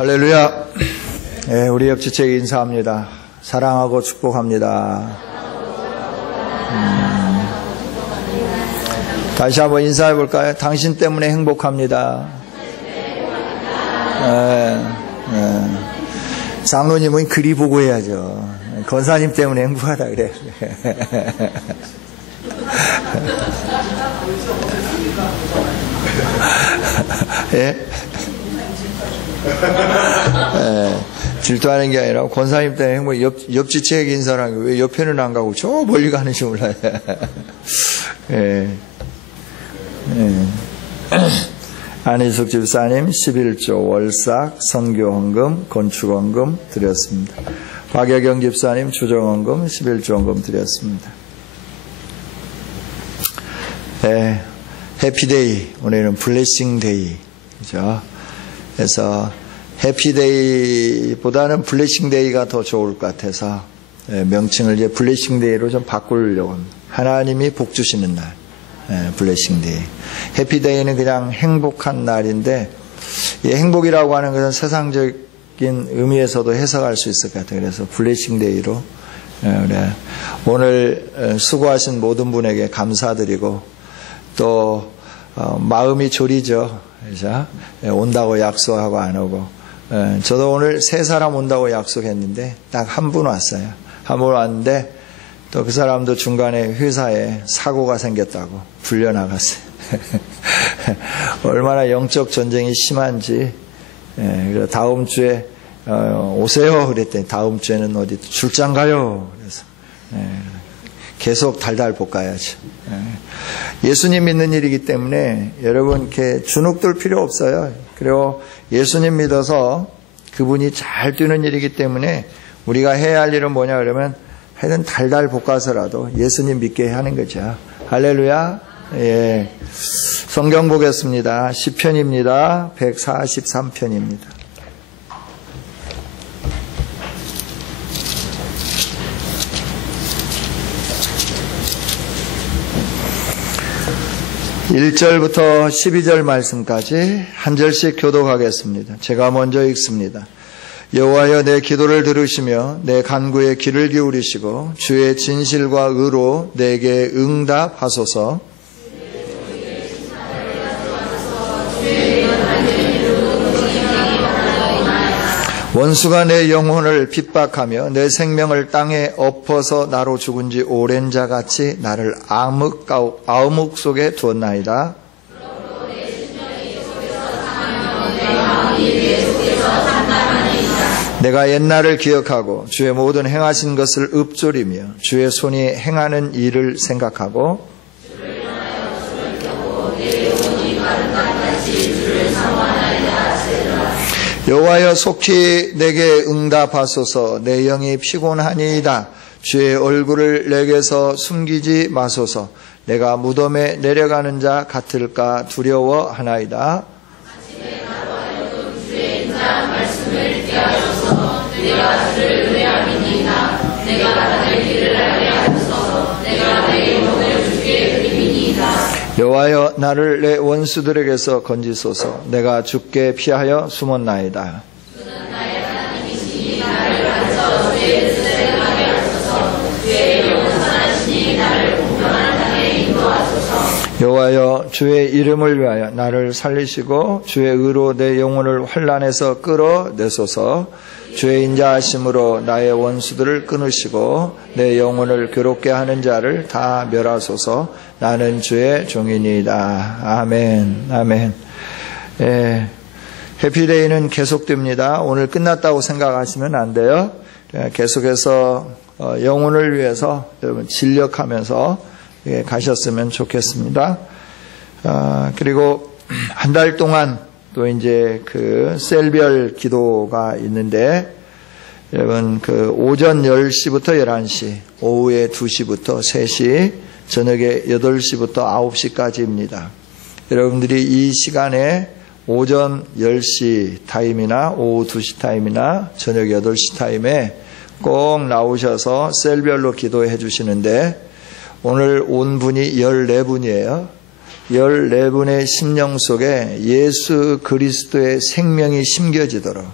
할렐루야. 네, 우리 옆지체에 인사합니다. 사랑하고 축복합니다. 다시 한번 인사해 볼까요? 당신 때문에 행복합니다. 장로님은 글이 보고 해야죠. 권사님 때문에 행복하다 그래. 예? 질투하는 게 아니라 권사님 때문에 행복. 옆지체에 계신 사람이 왜 옆에는 안 가고 저 멀리 가는지 몰라요. 안희숙 집사님 11조 월삭 선교헌금 건축헌금 드렸습니다. 박여경 집사님 주정헌금 11조 헌금 드렸습니다. 해피데이, 오늘은 블레싱데이, 그죠? 그래서 해피데이보다는 블레싱데이가 더 좋을 것 같아서 명칭을 이제 블레싱데이로 좀 바꾸려고 합니다. 하나님이 복 주시는 날, 블레싱데이. 해피데이는 그냥 행복한 날인데, 이 행복이라고 하는 것은 세상적인 의미에서도 해석할 수 있을 것 같아요. 그래서 블레싱데이로 오늘 수고하신 모든 분에게 감사드리고 또 마음이 졸이죠. 그죠? 온다고 약속하고 안 오고. 저도 오늘 세 사람 온다고 약속했는데 딱 한 분 왔어요. 한 분 왔는데 또 그 사람도 중간에 회사에 사고가 생겼다고 불려나갔어요. 얼마나 영적 전쟁이 심한지. 그래서 다음 주에 오세요 그랬더니 다음 주에는 어디 출장 가요. 그래서 계속 달달 볶아야죠. 예수님 믿는 일이기 때문에 여러분 이렇게 주눅들 필요 없어요. 그리고 예수님 믿어서 그분이 잘 뛰는 일이기 때문에 우리가 해야 할 일은 뭐냐 그러면 하여튼 달달 볶아서라도 예수님 믿게 하는 거죠. 할렐루야. 예. 성경 보겠습니다. 시편입니다. 143편입니다. 1절부터 12절 말씀까지 한 절씩 교독하겠습니다. 제가 먼저 읽습니다. 여호와여 내 기도를 들으시며 내 간구에 귀를 기울이시고 주의 진실과 의로 내게 응답하소서. 원수가 내 영혼을 핍박하며 내 생명을 땅에 엎어서 나로 죽은 지 오랜 자같이 나를 아우묵 속에 두었나이다. 내가 옛날을 기억하고 주의 모든 행하신 것을 읊조리며 주의 손이 행하는 일을 생각하고 여호와여 속히 내게 응답하소서. 내 영이 피곤하니이다. 주의 얼굴을 내게서 숨기지 마소서. 내가 무덤에 내려가는 자 같을까 두려워하나이다. 아침에 나로 하여금 주의 인자한 말씀을 피하소서. 내가 주를 의뢰함이니이다. 내가 다들 길을 알게 하소서. 내가 내 영혼을 주께 드림이니이다. 여호와여 나를 내 원수들에게서 건지소서. 내가 주께 피하여 숨었나이다. 주는 나의 하나님이시니 나를 가르쳐 주의 뜻을 행하게 하소서. 주의 영은 선하시니 나를 공평한 땅에 인도하소서. 여호와여 주의 이름을 위하여 나를 살리시고 주의 의로 내 영혼을 환난에서 끌어내소서. 주의 인자하심으로 나의 원수들을 끊으시고 내 영혼을 괴롭게 하는 자를 다 멸하소서. 나는 주의 종이니이다. 아멘. 아멘. 해피데이는 계속됩니다. 오늘 끝났다고 생각하시면 안 돼요. 계속해서 영혼을 위해서 여러분 진력하면서 가셨으면 좋겠습니다. 그리고 한 달 동안 또 이제 그 셀별 기도가 있는데 여러분 그 오전 10시부터 11시, 오후에 2시부터 3시, 저녁에 8시부터 9시까지입니다. 여러분들이 이 시간에 오전 10시 타임이나 오후 2시 타임이나 저녁 8시 타임에 꼭 나오셔서 셀별로 기도해 주시는데 오늘 온 분이 14분이에요. 14분의 심령 속에 예수 그리스도의 생명이 심겨지도록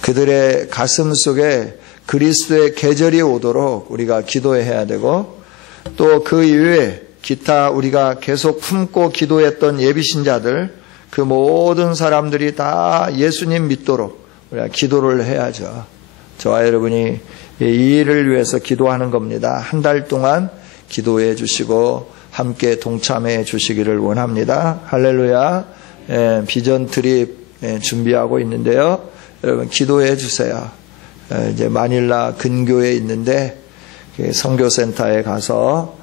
그들의 가슴 속에 그리스도의 계절이 오도록 우리가 기도해야 되고, 또 그 이후에 기타 우리가 계속 품고 기도했던 예비신자들, 그 모든 사람들이 다 예수님 믿도록 우리가 기도를 해야죠. 저와 여러분이 이 일을 위해서 기도하는 겁니다. 한 달 동안 기도해 주시고 함께 동참해 주시기를 원합니다. 할렐루야. 비전 트립 준비하고 있는데요. 여러분 기도해 주세요. 이제 마닐라 근교에 있는데 선교센터에 가서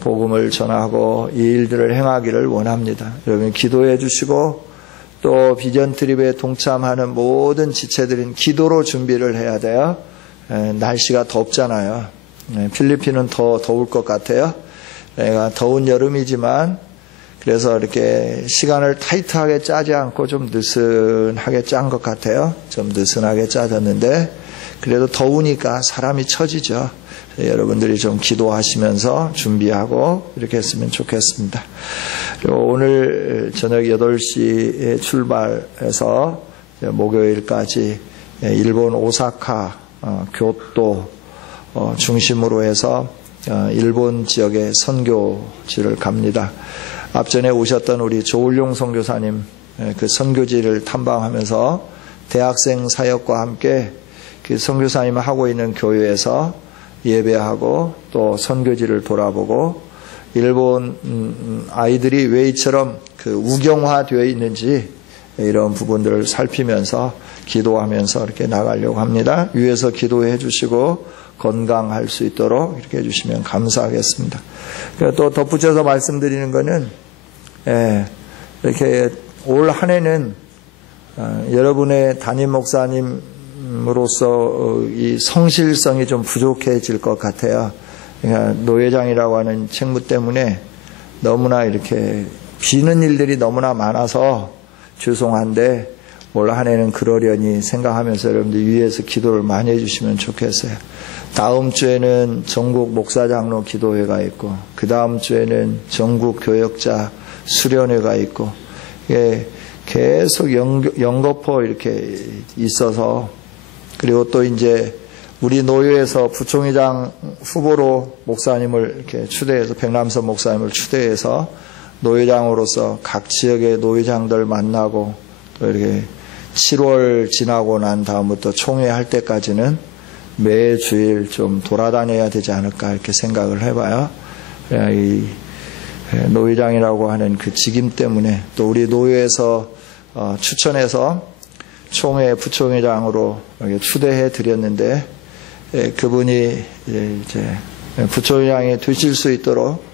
복음을 전하고 이 일들을 행하기를 원합니다. 여러분 기도해 주시고, 또 비전 트립에 동참하는 모든 지체들은 기도로 준비를 해야 돼요. 날씨가 덥잖아요. 필리핀은 더 더울 것 같아요. 더운 여름이지만 그래서 이렇게 시간을 타이트하게 짜지 않고 좀 느슨하게 짠 것 같아요. 좀 느슨하게 짜졌는데 그래도 더우니까 사람이 처지죠. 여러분들이 좀 기도하시면서 준비하고 이렇게 했으면 좋겠습니다. 오늘 저녁 8시에 출발해서 목요일까지 일본 오사카 교토 중심으로 해서 일본 지역의 선교지를 갑니다. 앞전에 오셨던 우리 조울용 선교사님 그 선교지를 탐방하면서 대학생 사역과 함께 그 선교사님이 하고 있는 교회에서 예배하고 또 선교지를 돌아보고 일본 아이들이 왜 이처럼 그 우경화되어 있는지 이런 부분들을 살피면서 기도하면서 이렇게 나가려고 합니다. 위에서 기도해 주시고 건강할 수 있도록 이렇게 해주시면 감사하겠습니다. 또 덧붙여서 말씀드리는 거는 이렇게 올 한 해는 여러분의 담임 목사님으로서 이 성실성이 좀 부족해질 것 같아요. 그러니까 노회장이라고 하는 책무 때문에 너무나 이렇게 비는 일들이 너무나 많아서 죄송한데 올 한 해는 그러려니 생각하면서 여러분들 위에서 기도를 많이 해주시면 좋겠어요. 다음 주에는 전국 목사장로 기도회가 있고 그 다음 주에는 전국 교역자 수련회가 있고 계속 연거푸 이렇게 있어서, 그리고 또 이제 우리 노회에서 부총회장 후보로 목사님을 이렇게 추대해서 백남선 목사님을 추대해서 노회장으로서 각 지역의 노회장들 만나고 또 이렇게 7월 지나고 난 다음부터 총회할 때까지는 매주일 좀 돌아다녀야 되지 않을까 이렇게 생각을 해봐요. 이 노회장이라고 하는 그 직임 때문에 또 우리 노회에서 추천해서 총회 부총회장으로 추대해 드렸는데 그분이 이제 부총회장이 되실 수 있도록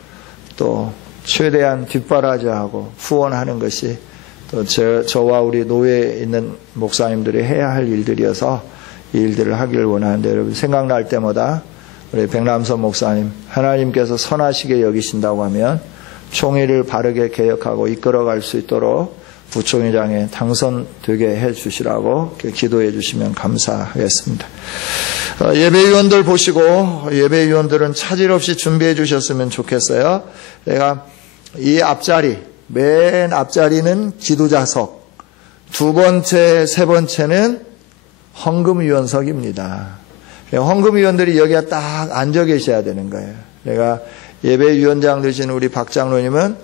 또 최대한 뒷바라지하고 후원하는 것이 또 저와 우리 노회에 있는 목사님들이 해야 할 일들이어서 이 일들을 하기를 원하는데, 여러분 생각날 때마다 우리 백남선 목사님 하나님께서 선하시게 여기신다고 하면 총회를 바르게 개혁하고 이끌어갈 수 있도록 부총회장에 당선되게 해주시라고 기도해 주시면 감사하겠습니다. 예배위원들 보시고 예배위원들은 차질 없이 준비해 주셨으면 좋겠어요. 내가 이 앞자리, 맨 앞자리는 기도자석, 두 번째, 세 번째는 헌금위원석입니다. 헌금위원들이 여기에 딱 앉아 계셔야 되는 거예요. 내가 예배위원장 되신 우리 박 장로님은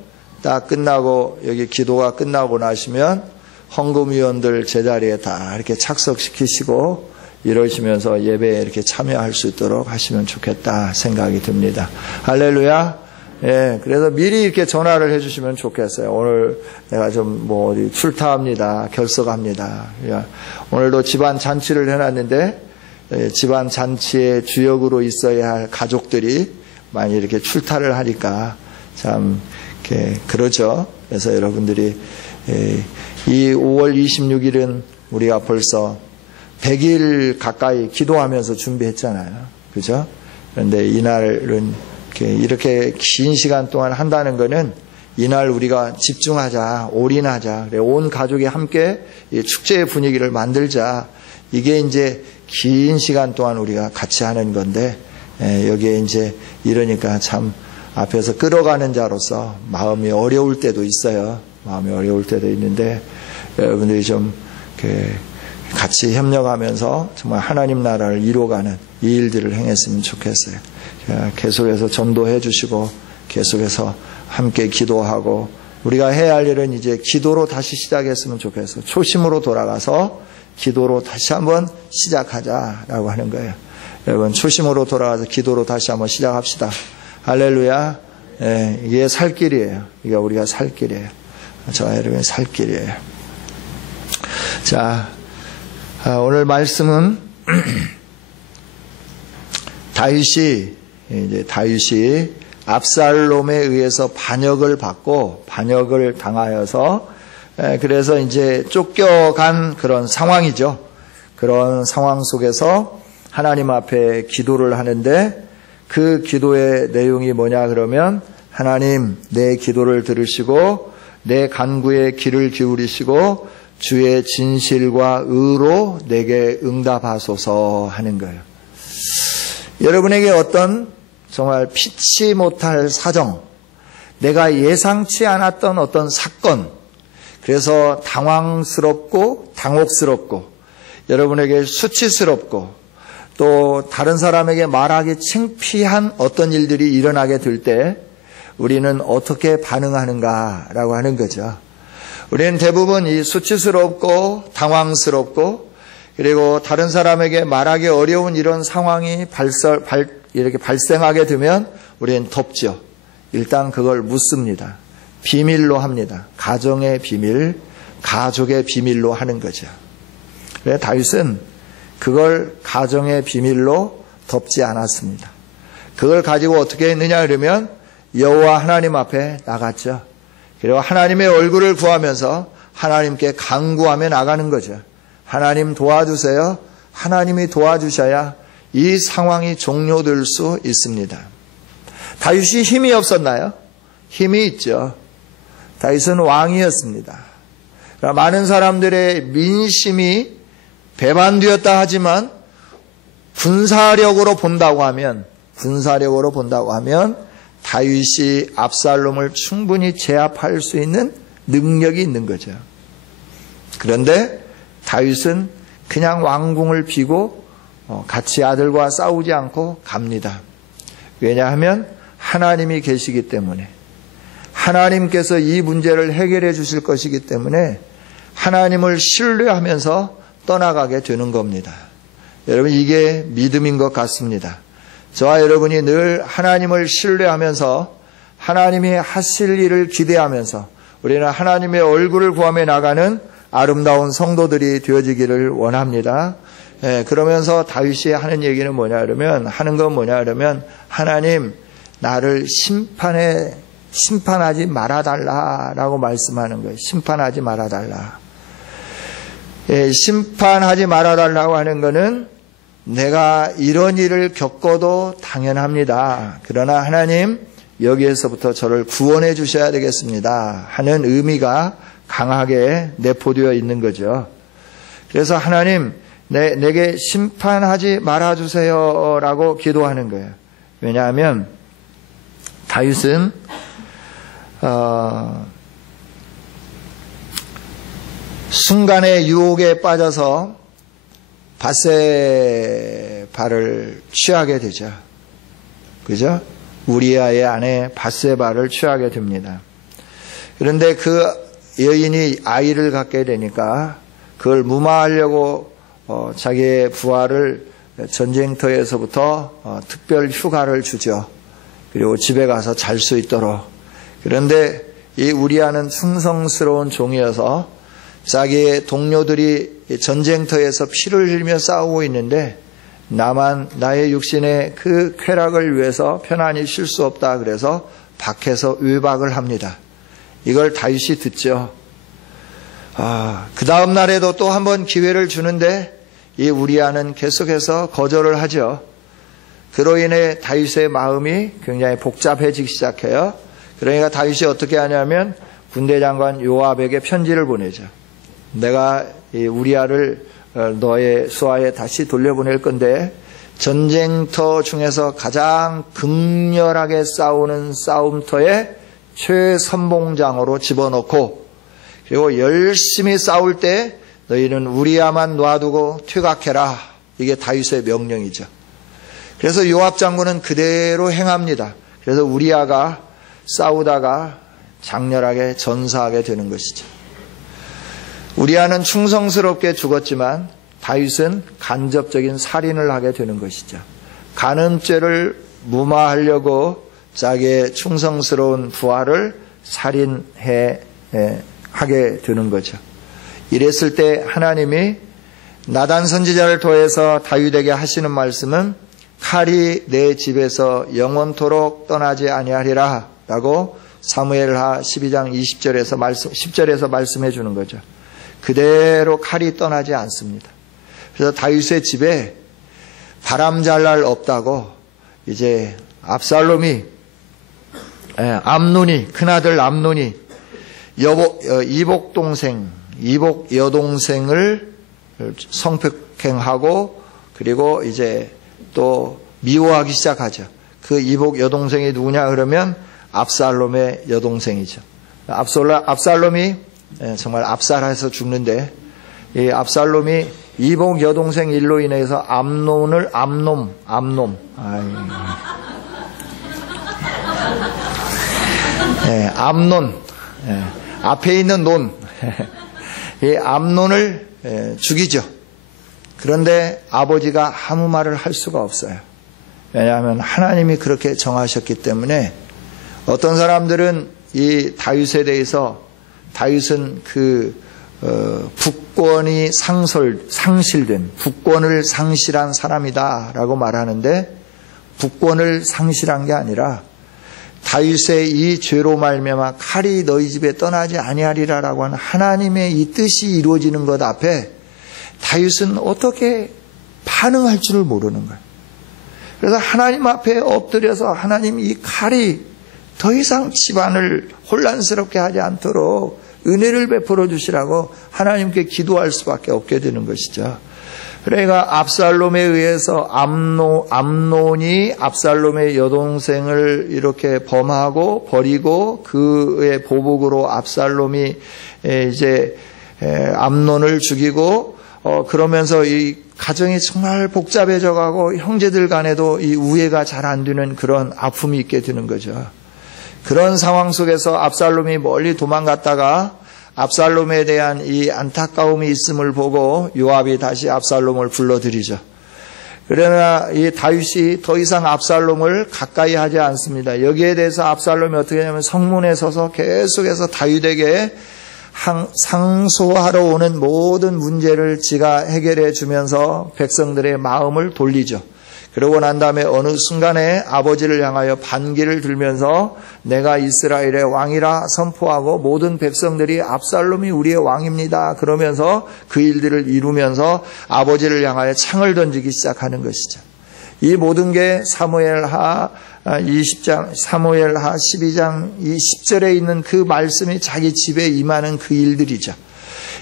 딱 끝나고 여기 기도가 끝나고 나시면 헌금위원들 제자리에 다 이렇게 착석시키시고 이러시면서 예배에 이렇게 참여할 수 있도록 하시면 좋겠다 생각이 듭니다. 할렐루야. 예, 그래서 미리 이렇게 전화를 해주시면 좋겠어요. 오늘 내가 좀 어디 출타합니다. 결석합니다. 오늘도 집안 잔치를 해놨는데 집안 잔치의 주역으로 있어야 할 가족들이 많이 이렇게 출타를 하니까 참 이렇게 그러죠. 그래서 여러분들이 이 5월 26일은 우리가 벌써 100일 가까이 기도하면서 준비했잖아요. 그죠? 그런데 이날은 이렇게 긴 시간 동안 한다는 것은 이날 우리가 집중하자, 올인하자, 온 가족이 함께 축제의 분위기를 만들자. 이게 이제 긴 시간 동안 우리가 같이 하는 건데, 여기에 이제 이러니까 참 앞에서 끌어가는 자로서 마음이 어려울 때도 있어요. 마음이 어려울 때도 있는데, 여러분들이 좀 같이 협력하면서 정말 하나님 나라를 이루어가는 이 일들을 행했으면 좋겠어요. 계속해서 전도해 주시고 계속해서 함께 기도하고 우리가 해야 할 일은 이제 기도로 다시 시작했으면 좋겠어요. 초심으로 돌아가서 기도로 다시 한번 시작하자라고 하는 거예요. 여러분 초심으로 돌아가서 기도로 다시 한번 시작합시다. 할렐루야. 이게 살 길이에요. 이게 우리가 살 길이에요. 저와 여러분의 살 길이에요. 자, 오늘 말씀은 다윗이 압살롬에 의해서 반역을 받고 반역을 당하여서 그래서 이제 쫓겨간 그런 상황이죠. 그런 상황 속에서 하나님 앞에 기도를 하는데 그 기도의 내용이 뭐냐 그러면 하나님 내 기도를 들으시고 내 간구에 귀를 기울이시고 주의 진실과 의로 내게 응답하소서 하는 거예요. 여러분에게 어떤 정말 피치 못할 사정, 내가 예상치 않았던 어떤 사건, 그래서 당황스럽고 당혹스럽고 여러분에게 수치스럽고 또 다른 사람에게 말하기 창피한 어떤 일들이 일어나게 될 때 우리는 어떻게 반응하는가라고 하는 거죠. 우리는 대부분 이 수치스럽고 당황스럽고 그리고 다른 사람에게 말하기 어려운 이런 상황이 이렇게 발생하게 되면 우리는 덮죠. 일단 그걸 묻습니다. 비밀로 합니다. 가정의 비밀, 가족의 비밀로 하는 거죠. 그래서 다윗은 그걸 가정의 비밀로 덮지 않았습니다. 그걸 가지고 어떻게 했느냐 그러면 여호와 하나님 앞에 나갔죠. 그리고 하나님의 얼굴을 구하면서 하나님께 간구하며 나가는 거죠. 하나님 도와주세요. 하나님이 도와주셔야 이 상황이 종료될 수 있습니다. 다윗이 힘이 없었나요? 힘이 있죠. 다윗은 왕이었습니다. 많은 사람들의 민심이 배반되었다 하지만 군사력으로 본다고 하면 다윗이 압살롬을 충분히 제압할 수 있는 능력이 있는 거죠. 그런데 다윗은 그냥 왕궁을 비고 같이 아들과 싸우지 않고 갑니다. 왜냐하면 하나님이 계시기 때문에 하나님께서 이 문제를 해결해 주실 것이기 때문에 하나님을 신뢰하면서 떠나가게 되는 겁니다. 여러분 이게 믿음인 것 같습니다. 저와 여러분이 늘 하나님을 신뢰하면서 하나님이 하실 일을 기대하면서 우리는 하나님의 얼굴을 구하며 나가는 아름다운 성도들이 되어지기를 원합니다. 그러면서 다윗이 하는 얘기는 뭐냐 그러면 하나님 나를 심판하지 말아달라라고 말씀하는 거예요. 심판하지 말아달라. 심판하지 말아달라고 하는 것은 내가 이런 일을 겪어도 당연합니다. 그러나 하나님 여기에서부터 저를 구원해 주셔야 되겠습니다 하는 의미가 강하게 내포되어 있는 거죠. 그래서 하나님 내게 심판하지 말아주세요 라고 기도하는 거예요. 왜냐하면 다윗은 순간의 유혹에 빠져서 밧세바를 취하게 되죠. 그죠? 우리아의 아내 밧세바를 취하게 됩니다. 그런데 그 여인이 아이를 갖게 되니까 그걸 무마하려고 자기의 부하를 전쟁터에서부터 특별 휴가를 주죠. 그리고 집에 가서 잘 수 있도록. 그런데 이 우리아는 충성스러운 종이어서 자기의 동료들이 전쟁터에서 피를 흘리며 싸우고 있는데 나만 나의 육신의 그 쾌락을 위해서 편안히 쉴 수 없다. 그래서 밖에서 외박을 합니다. 이걸 다윗이 듣죠. 그 다음 날에도 또 한 번 기회를 주는데 이 우리아는 계속해서 거절을 하죠. 그로 인해 다윗의 마음이 굉장히 복잡해지기 시작해요. 그러니까 다윗이 어떻게 하냐면 군대 장관 요압에게 편지를 보내죠. 내가 이 우리아를 너의 수하에 다시 돌려보낼 건데 전쟁터 중에서 가장 극렬하게 싸우는 싸움터에 최선봉장으로 집어넣고 그리고 열심히 싸울 때 너희는 우리야만 놔두고 퇴각해라. 이게 다윗의 명령이죠. 그래서 요압 장군은 그대로 행합니다. 그래서 우리야가 싸우다가 장렬하게 전사하게 되는 것이죠. 우리야는 충성스럽게 죽었지만 다윗은 간접적인 살인을 하게 되는 것이죠. 간음죄를 무마하려고 자기의 충성스러운 부하를 살인하게 되는 거죠. 이랬을 때 하나님이 나단 선지자를 통해서 다윗에게 하시는 말씀은 칼이 내 집에서 영원토록 떠나지 아니하리라 라고 사무엘하 12장 10절에서 말씀해 주는 거죠. 그대로 칼이 떠나지 않습니다. 그래서 다윗의 집에 바람 잘 날 없다고 이제 암논이, 큰아들 암논이 이복 여동생을 성폭행하고 그리고 이제 또 미워하기 시작하죠. 그 이복 여동생이 누구냐 그러면 압살롬의 여동생이죠. 압살롬이 정말 압살해서 죽는데 이 압살롬이 이복 여동생 일로 인해서 암논 앞에 있는 논 이 암논을 죽이죠. 그런데 아버지가 아무 말을 할 수가 없어요. 왜냐하면 하나님이 그렇게 정하셨기 때문에. 어떤 사람들은 이 다윗에 대해서 다윗은 국권이 상실된 국권을 상실한 사람이다라고 말하는데 국권을 상실한 게 아니라 다윗의 이 죄로 말미암아 칼이 너희 집에 떠나지 아니하리라라고 하는 하나님의 이 뜻이 이루어지는 것 앞에 다윗은 어떻게 반응할 줄을 모르는 거예요. 그래서 하나님 앞에 엎드려서 하나님 이 칼이 더 이상 집안을 혼란스럽게 하지 않도록 은혜를 베풀어 주시라고 하나님께 기도할 수밖에 없게 되는 것이죠. 그러니까 압살롬에 의해서 암논이 압살롬의 여동생을 이렇게 범하고 버리고 그의 보복으로 압살롬이 이제 암논을 죽이고 그러면서 이 가정이 정말 복잡해져 가고 형제들 간에도 이 우애가 잘 안 되는 그런 아픔이 있게 되는 거죠. 그런 상황 속에서 압살롬이 멀리 도망갔다가 압살롬에 대한 이 안타까움이 있음을 보고 요압이 다시 압살롬을 불러들이죠. 그러나 이 다윗이 더 이상 압살롬을 가까이 하지 않습니다. 여기에 대해서 압살롬이 어떻게 하냐면 성문에 서서 계속해서 다윗에게 상소하러 오는 모든 문제를 지가 해결해 주면서 백성들의 마음을 돌리죠. 그러고 난 다음에 어느 순간에 아버지를 향하여 반기를 들면서 내가 이스라엘의 왕이라 선포하고 모든 백성들이 압살롬이 우리의 왕입니다. 그러면서 그 일들을 이루면서 아버지를 향하여 창을 던지기 시작하는 것이죠. 이 모든 게 사무엘하 12장 10절에 있는 그 말씀이 자기 집에 임하는 그 일들이죠.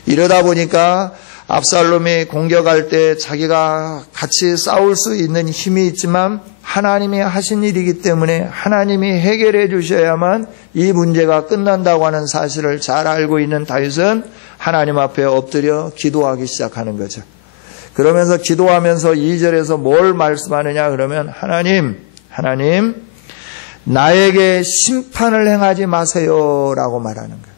이러다 보니까 압살롬이 공격할 때 자기가 같이 싸울 수 있는 힘이 있지만 하나님이 하신 일이기 때문에 하나님이 해결해 주셔야만 이 문제가 끝난다고 하는 사실을 잘 알고 있는 다윗은 하나님 앞에 엎드려 기도하기 시작하는 거죠. 그러면서 기도하면서 2절에서 뭘 말씀하느냐 그러면 하나님 나에게 심판을 행하지 마세요 라고 말하는 거예요.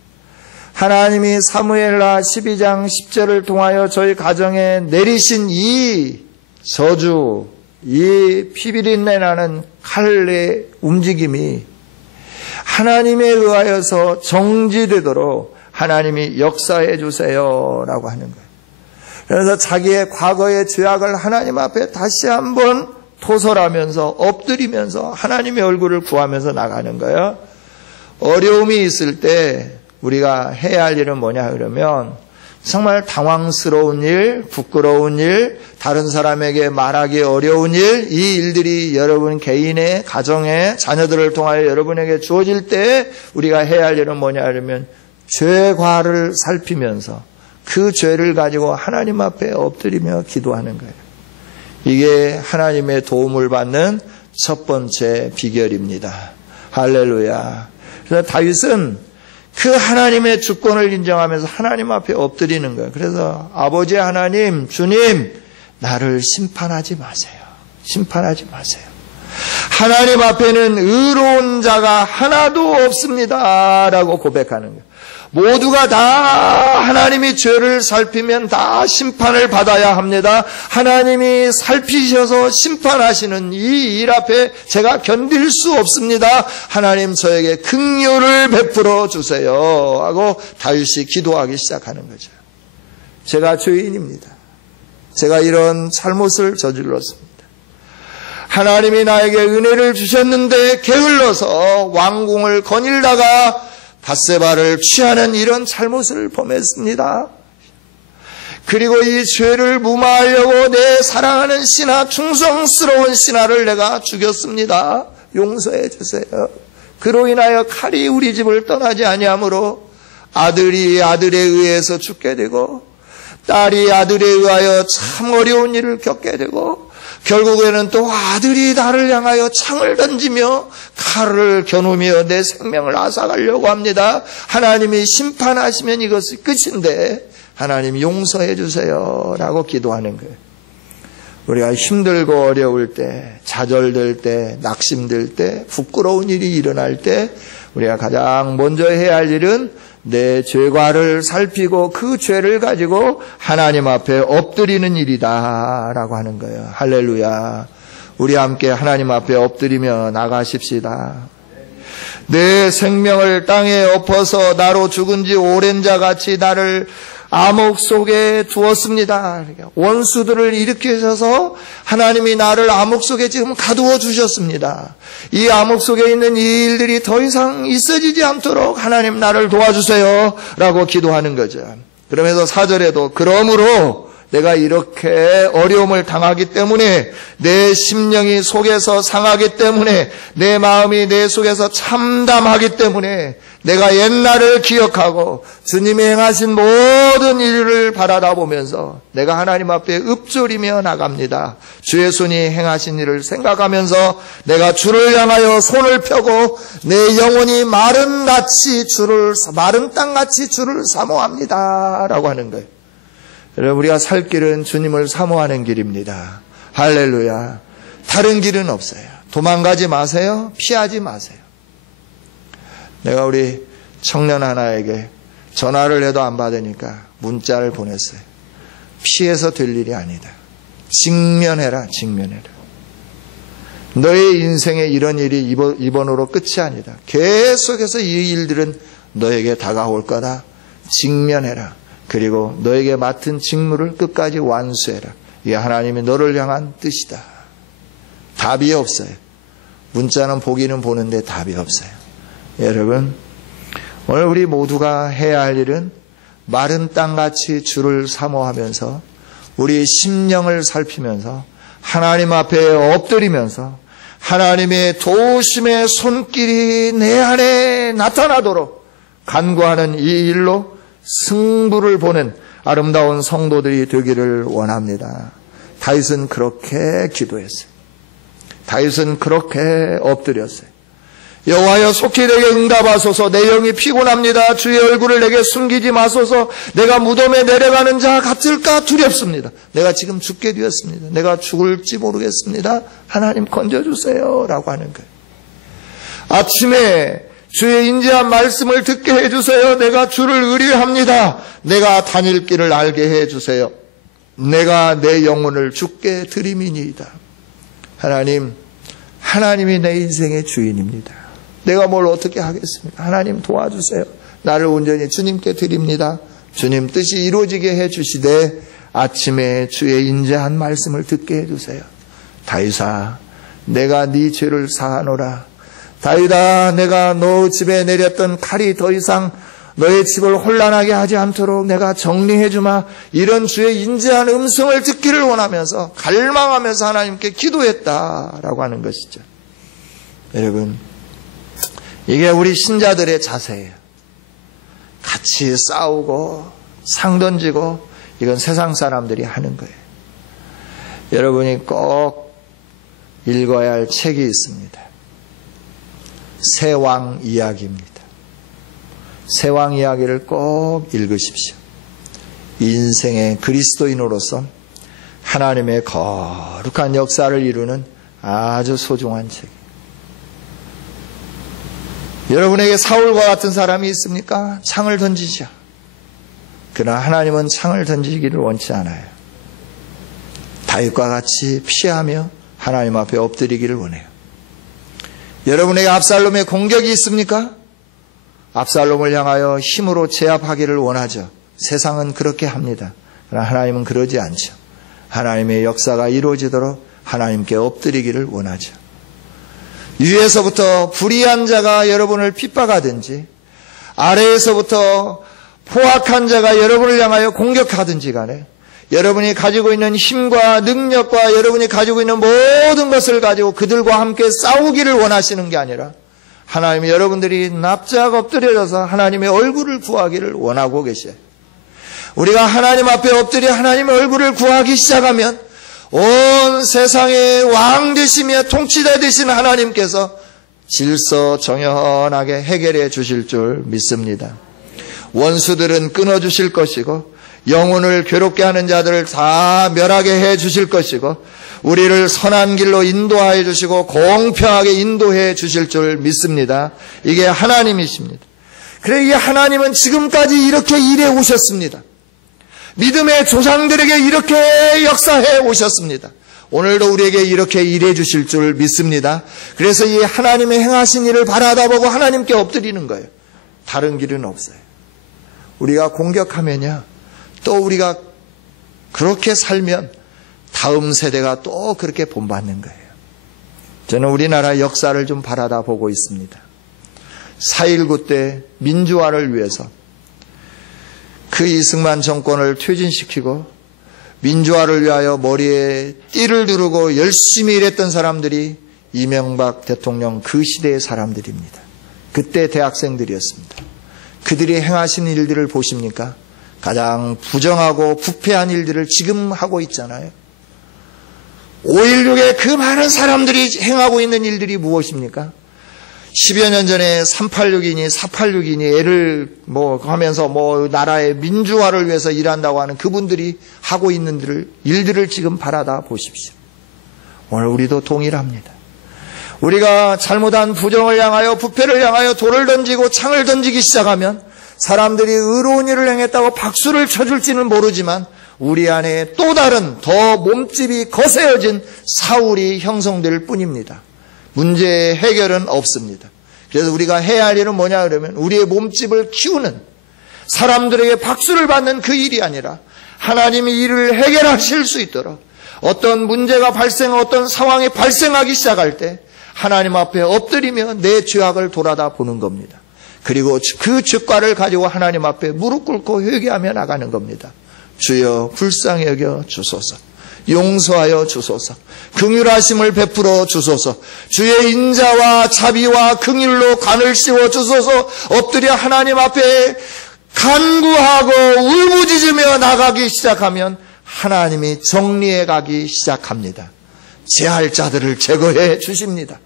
하나님이 사무엘하 12장 10절을 통하여 저희 가정에 내리신 이 저주, 이 피비린내 나는 칼의 움직임이 하나님에 의하여서 정지되도록 하나님이 역사해 주세요 라고 하는 거예요. 그래서 자기의 과거의 죄악을 하나님 앞에 다시 한번 토설하면서 엎드리면서 하나님의 얼굴을 구하면서 나가는 거예요. 어려움이 있을 때 우리가 해야 할 일은 뭐냐 그러면 정말 당황스러운 일, 부끄러운 일, 다른 사람에게 말하기 어려운 일, 이 일들이 여러분 개인의 가정의 자녀들을 통하여 여러분에게 주어질 때 우리가 해야 할 일은 뭐냐 그러면 죄과를 살피면서 그 죄를 가지고 하나님 앞에 엎드리며 기도하는 거예요. 이게 하나님의 도움을 받는 첫 번째 비결입니다. 할렐루야. 그래서 다윗은 그 하나님의 주권을 인정하면서 하나님 앞에 엎드리는 거예요. 그래서 아버지 하나님, 주님, 나를 심판하지 마세요. 심판하지 마세요. 하나님 앞에는 의로운 자가 하나도 없습니다 라고 고백하는 거예요. 모두가 다 하나님이 죄를 살피면 다 심판을 받아야 합니다. 하나님이 살피셔서 심판하시는 이 일 앞에 제가 견딜 수 없습니다. 하나님 저에게 긍휼을 베풀어 주세요 하고 다윗이 기도하기 시작하는 거죠. 제가 죄인입니다. 제가 이런 잘못을 저질렀습니다. 하나님이 나에게 은혜를 주셨는데 게을러서 왕궁을 거닐다가 밧세바를 취하는 이런 잘못을 범했습니다. 그리고 이 죄를 무마하려고 내 사랑하는 신하, 충성스러운 신하를 내가 죽였습니다. 용서해 주세요. 그로 인하여 칼이 우리 집을 떠나지 아니하므로 아들이 아들에 의해서 죽게 되고 딸이 아들에 의하여 참 어려운 일을 겪게 되고 결국에는 또 아들이 나를 향하여 창을 던지며 칼을 겨누며 내 생명을 앗아가려고 합니다. 하나님이 심판하시면 이것이 끝인데 하나님 용서해 주세요 라고 기도하는 거예요. 우리가 힘들고 어려울 때, 좌절될 때, 낙심될 때, 부끄러운 일이 일어날 때 우리가 가장 먼저 해야 할 일은 내 죄과를 살피고 그 죄를 가지고 하나님 앞에 엎드리는 일이다 라고 하는 거예요. 할렐루야. 우리 함께 하나님 앞에 엎드리며 나가십시다. 내 생명을 땅에 엎어서 나로 죽은 지 오랜 자 같이 나를 암흑 속에 두었습니다. 원수들을 일으키셔서 하나님이 나를 암흑 속에 지금 가두어 주셨습니다. 이 암흑 속에 있는 이 일들이 더 이상 있어지지 않도록 하나님 나를 도와주세요 라고 기도하는 거죠. 그러면서 4절에도 그러므로 내가 이렇게 어려움을 당하기 때문에 내 심령이 속에서 상하기 때문에 내 마음이 내 속에서 참담하기 때문에 내가 옛날을 기억하고 주님이 행하신 모든 일을 바라다보면서 내가 하나님 앞에 읊조리며 나갑니다. 주의 손이 행하신 일을 생각하면서 내가 주를 향하여 손을 펴고 내 영혼이 마른 땅같이 주를 사모합니다 라고 하는 거예요. 여러분 우리가 살 길은 주님을 사모하는 길입니다. 할렐루야. 다른 길은 없어요. 도망가지 마세요. 피하지 마세요. 내가 우리 청년 하나에게 전화를 해도 안 받으니까 문자를 보냈어요. 피해서 될 일이 아니다. 직면해라. 직면해라. 너의 인생에 이런 일이 이번으로 끝이 아니다. 계속해서 이 일들은 너에게 다가올 거다. 직면해라. 그리고 너에게 맡은 직무를 끝까지 완수해라. 이게 하나님이 너를 향한 뜻이다. 답이 없어요. 문자는 보기는 보는데 답이 없어요. 여러분 오늘 우리 모두가 해야 할 일은 마른 땅같이 주를 사모하면서 우리 심령을 살피면서 하나님 앞에 엎드리면서 하나님의 도우심의 손길이 내 안에 나타나도록 간구하는 이 일로 승부를 보는 아름다운 성도들이 되기를 원합니다. 다윗은 그렇게 기도했어요. 다윗은 그렇게 엎드렸어요. 여호와여 속히 내게 응답하소서. 내 영이 피곤합니다. 주의 얼굴을 내게 숨기지 마소서. 내가 무덤에 내려가는 자 같을까 두렵습니다. 내가 지금 죽게 되었습니다. 내가 죽을지 모르겠습니다. 하나님 건져주세요 라고 하는 거예요. 아침에 주의 인자한 말씀을 듣게 해주세요. 내가 주를 의뢰합니다. 내가 다닐 길을 알게 해주세요. 내가 내 영혼을 주께 드림이니이다. 하나님이 내 인생의 주인입니다. 내가 뭘 어떻게 하겠습니까? 하나님 도와주세요. 나를 온전히 주님께 드립니다. 주님 뜻이 이루어지게 해주시되 아침에 주의 인자한 말씀을 듣게 해주세요. 다윗아 내가 네 죄를 사하노라. 다윗아 내가 너 집에 내렸던 칼이 더 이상 너의 집을 혼란하게 하지 않도록 내가 정리해 주마. 이런 주의 인자한 음성을 듣기를 원하면서 갈망하면서 하나님께 기도했다라고 하는 것이죠. 여러분 이게 우리 신자들의 자세예요. 같이 싸우고 상 던지고 이건 세상 사람들이 하는 거예요. 여러분이 꼭 읽어야 할 책이 있습니다. 새 왕 이야기입니다. 세왕 이야기를 꼭 읽으십시오. 인생의 그리스도인으로서 하나님의 거룩한 역사를 이루는 아주 소중한 책. 여러분에게 사울과 같은 사람이 있습니까? 창을 던지죠. 그러나 하나님은 창을 던지기를 원치 않아요. 다윗과 같이 피하며 하나님 앞에 엎드리기를 원해요. 여러분에게 압살롬의 공격이 있습니까? 압살롬을 향하여 힘으로 제압하기를 원하죠. 세상은 그렇게 합니다. 그러나 하나님은 그러지 않죠. 하나님의 역사가 이루어지도록 하나님께 엎드리기를 원하죠. 위에서부터 불의한 자가 여러분을 핍박하든지 아래에서부터 포악한 자가 여러분을 향하여 공격하든지 간에 여러분이 가지고 있는 힘과 능력과 여러분이 가지고 있는 모든 것을 가지고 그들과 함께 싸우기를 원하시는 게 아니라 하나님이 여러분들이 납작 엎드려져서 하나님의 얼굴을 구하기를 원하고 계셔요. 우리가 하나님 앞에 엎드려 하나님의 얼굴을 구하기 시작하면 온 세상의 왕 되시며 통치자 되신 하나님께서 질서 정연하게 해결해 주실 줄 믿습니다. 원수들은 끊어주실 것이고 영혼을 괴롭게 하는 자들을 다 멸하게 해 주실 것이고 우리를 선한 길로 인도하여 주시고 공평하게 인도해 주실 줄 믿습니다. 이게 하나님이십니다. 그래, 이 하나님은 지금까지 이렇게 일해 오셨습니다. 믿음의 조상들에게 이렇게 역사해 오셨습니다. 오늘도 우리에게 이렇게 일해 주실 줄 믿습니다. 그래서 이 하나님의 행하신 일을 바라다보고 하나님께 엎드리는 거예요. 다른 길은 없어요. 우리가 공격하면요, 또 우리가 그렇게 살면 다음 세대가 또 그렇게 본받는 거예요. 저는 우리나라 역사를 좀 바라다보고 있습니다. 4.19 때 민주화를 위해서 그 이승만 정권을 퇴진시키고 민주화를 위하여 머리에 띠를 두르고 열심히 일했던 사람들이 이명박 대통령 그 시대의 사람들입니다. 그때 대학생들이었습니다. 그들이 행하신 일들을 보십니까? 가장 부정하고 부패한 일들을 지금 하고 있잖아요. 5.16에 그 많은 사람들이 행하고 있는 일들이 무엇입니까? 10여 년 전에 386이니 486이니 애를 하면서 나라의 민주화를 위해서 일한다고 하는 그분들이 하고 있는 일들을 지금 바라다 보십시오. 오늘 우리도 동일합니다. 우리가 잘못한 부정을 향하여 부패를 향하여 돌을 던지고 창을 던지기 시작하면 사람들이 의로운 일을 행했다고 박수를 쳐줄지는 모르지만 우리 안에 또 다른 더 몸집이 거세어진 사울이 형성될 뿐입니다. 문제의 해결은 없습니다. 그래서 우리가 해야 할 일은 뭐냐 그러면 우리의 몸집을 키우는, 사람들에게 박수를 받는 그 일이 아니라 하나님이 이를 해결하실 수 있도록 어떤 문제가 어떤 상황이 발생하기 시작할 때 하나님 앞에 엎드리며 내 죄악을 돌아다 보는 겁니다. 그리고 그 죄과를 가지고 하나님 앞에 무릎 꿇고 회개하며 나가는 겁니다. 주여 불쌍히 여겨 주소서. 용서하여 주소서. 긍휼하심을 베풀어 주소서. 주의 인자와 자비와 긍휼로 간을 씌워 주소서. 엎드려 하나님 앞에 간구하고 울부짖으며 나가기 시작하면 하나님이 정리해 가기 시작합니다. 제할 자들을 제거해 주십니다.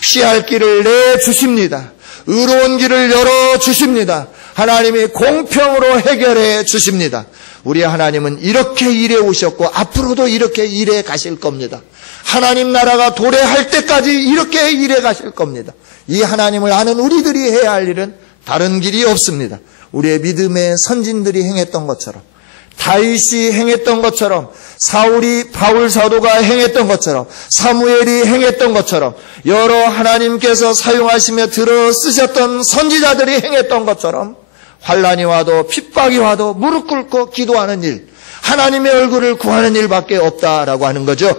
피할 길을 내 주십니다. 의로운 길을 열어 주십니다. 하나님이 공평으로 해결해 주십니다. 우리 하나님은 이렇게 일해 오셨고 앞으로도 이렇게 일해 가실 겁니다. 하나님 나라가 도래할 때까지 이렇게 일해 가실 겁니다. 이 하나님을 아는 우리들이 해야 할 일은 다른 길이 없습니다. 우리의 믿음의 선진들이 행했던 것처럼, 다윗이 행했던 것처럼, 사울이 바울 사도가 행했던 것처럼, 사무엘이 행했던 것처럼, 여러 하나님께서 사용하시며 들어 쓰셨던 선지자들이 행했던 것처럼 환난이 와도 핍박이 와도 무릎 꿇고 기도하는 일, 하나님의 얼굴을 구하는 일밖에 없다라고 하는 거죠.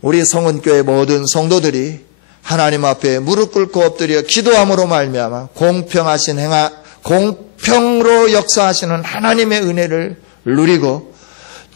우리 성은교회 모든 성도들이 하나님 앞에 무릎 꿇고 엎드려 기도함으로 말미암아 공평으로 역사하시는 하나님의 은혜를 누리고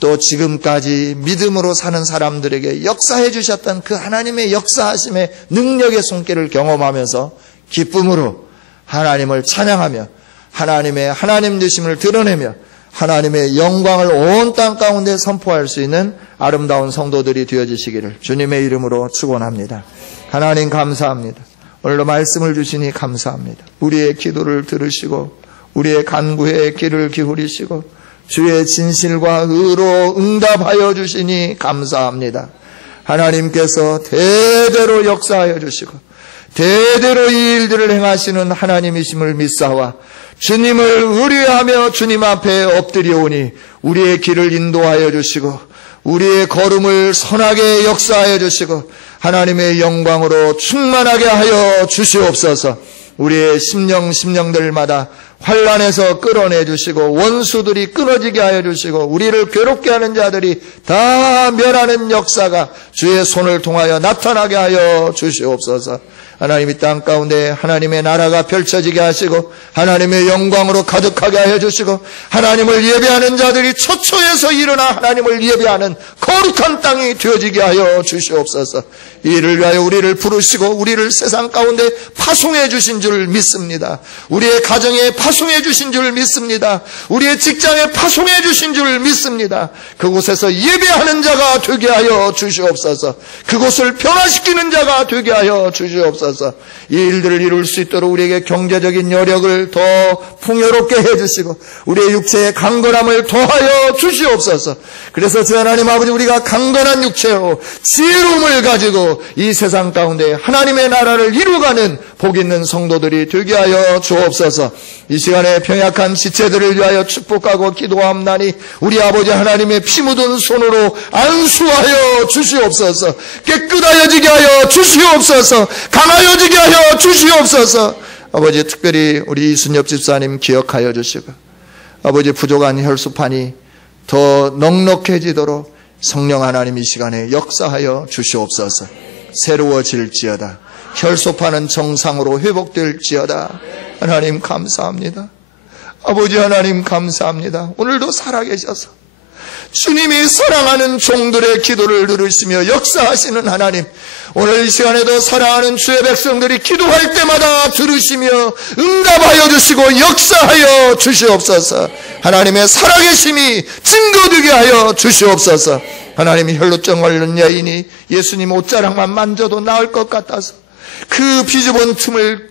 또 지금까지 믿음으로 사는 사람들에게 역사해 주셨던 그 하나님의 역사하심의 능력의 손길을 경험하면서 기쁨으로 하나님을 찬양하며 하나님의 하나님 되심을 드러내며 하나님의 영광을 온 땅 가운데 선포할 수 있는 아름다운 성도들이 되어지시기를 주님의 이름으로 축원합니다. 하나님 감사합니다. 오늘도 말씀을 주시니 감사합니다. 우리의 기도를 들으시고 우리의 간구에 귀를 기울이시고 주의 진실과 의로 응답하여 주시니 감사합니다. 하나님께서 대대로 역사하여 주시고 대대로 이 일들을 행하시는 하나님이심을 믿사와 주님을 의뢰하며 주님 앞에 엎드려오니 우리의 길을 인도하여 주시고 우리의 걸음을 선하게 역사하여 주시고 하나님의 영광으로 충만하게 하여 주시옵소서. 우리의 심령들마다 환난에서 끌어내 주시고 원수들이 끊어지게 하여 주시고 우리를 괴롭게 하는 자들이 다 멸하는 역사가 주의 손을 통하여 나타나게 하여 주시옵소서. 하나님 이 땅 가운데 하나님의 나라가 펼쳐지게 하시고 하나님의 영광으로 가득하게 하여 주시고 하나님을 예배하는 자들이 처처에서 일어나 하나님을 예배하는 거룩한 땅이 되어지게 하여 주시옵소서. 이를 위하여 우리를 부르시고 우리를 세상 가운데 파송해 주신 줄 믿습니다. 우리의 가정에 파송해 주신 줄 믿습니다. 우리의 직장에 파송해 주신 줄 믿습니다. 그곳에서 예배하는 자가 되게 하여 주시옵소서. 그곳을 변화시키는 자가 되게 하여 주시옵소서. 이 일들을 이룰 수 있도록 우리에게 경제적인 여력을 더 풍요롭게 해주시고 우리의 육체의 강건함을 더하여 주시옵소서. 그래서 주 하나님 아버지 우리가 강건한 육체로 지혜로움을 가지고 이 세상 가운데 하나님의 나라를 이루어가는 복 있는 성도들이 되게 하여 주옵소서. 이 시간에 병약한 지체들을 위하여 축복하고 기도함나니 우리 아버지 하나님의 피 묻은 손으로 안수하여 주시옵소서. 깨끗하여지게 하여 주시옵소서. 강하여지게 하여 주시옵소서. 아버지 특별히 우리 이순엽 집사님 기억하여 주시고 아버지 부족한 혈수판이 더 넉넉해지도록 성령 하나님 이 시간에 역사하여 주시옵소서. 새로워질지어다. 혈소판은 정상으로 회복될지어다. 하나님 감사합니다. 아버지 하나님 감사합니다. 오늘도 살아계셔서 주님이 사랑하는 종들의 기도를 들으시며 역사하시는 하나님, 오늘 이 시간에도 사랑하는 주의 백성들이 기도할 때마다 들으시며 응답하여 주시고 역사하여 주시옵소서. 하나님의 살아계심이 증거되게 하여 주시옵소서. 하나님이 혈루증 걸린 여인이 예수님 옷자락만 만져도 나을 것 같아서 그 비좁은 틈을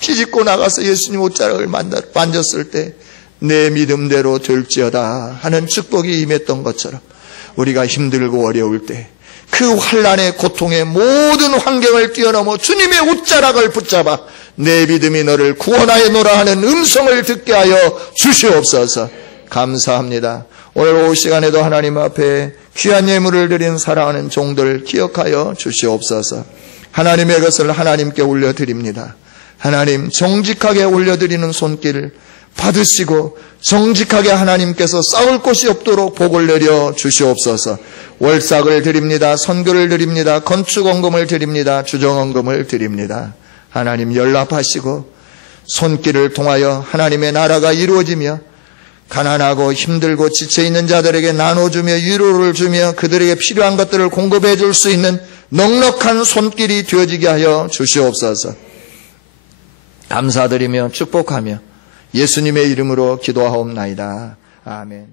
비집고 나가서 예수님 옷자락을 만졌을 때 내 믿음대로 될지어다 하는 축복이 임했던 것처럼 우리가 힘들고 어려울 때 그 환난의 고통의 모든 환경을 뛰어넘어 주님의 옷자락을 붙잡아 내 믿음이 너를 구원하여 노라 하는 음성을 듣게 하여 주시옵소서. 감사합니다. 오늘 오후 시간에도 하나님 앞에 귀한 예물을 드린 사랑하는 종들 기억하여 주시옵소서. 하나님의 것을 하나님께 올려드립니다. 하나님 정직하게 올려드리는 손길 받으시고 정직하게 하나님께서 싸울 곳이 없도록 복을 내려 주시옵소서. 월삭을 드립니다. 선교를 드립니다. 건축원금을 드립니다. 주정원금을 드립니다. 하나님 연락하시고 손길을 통하여 하나님의 나라가 이루어지며 가난하고 힘들고 지쳐있는 자들에게 나눠주며 위로를 주며 그들에게 필요한 것들을 공급해 줄 수 있는 넉넉한 손길이 되어지게 하여 주시옵소서. 감사드리며 축복하며 예수님의 이름으로 기도하옵나이다. 아멘.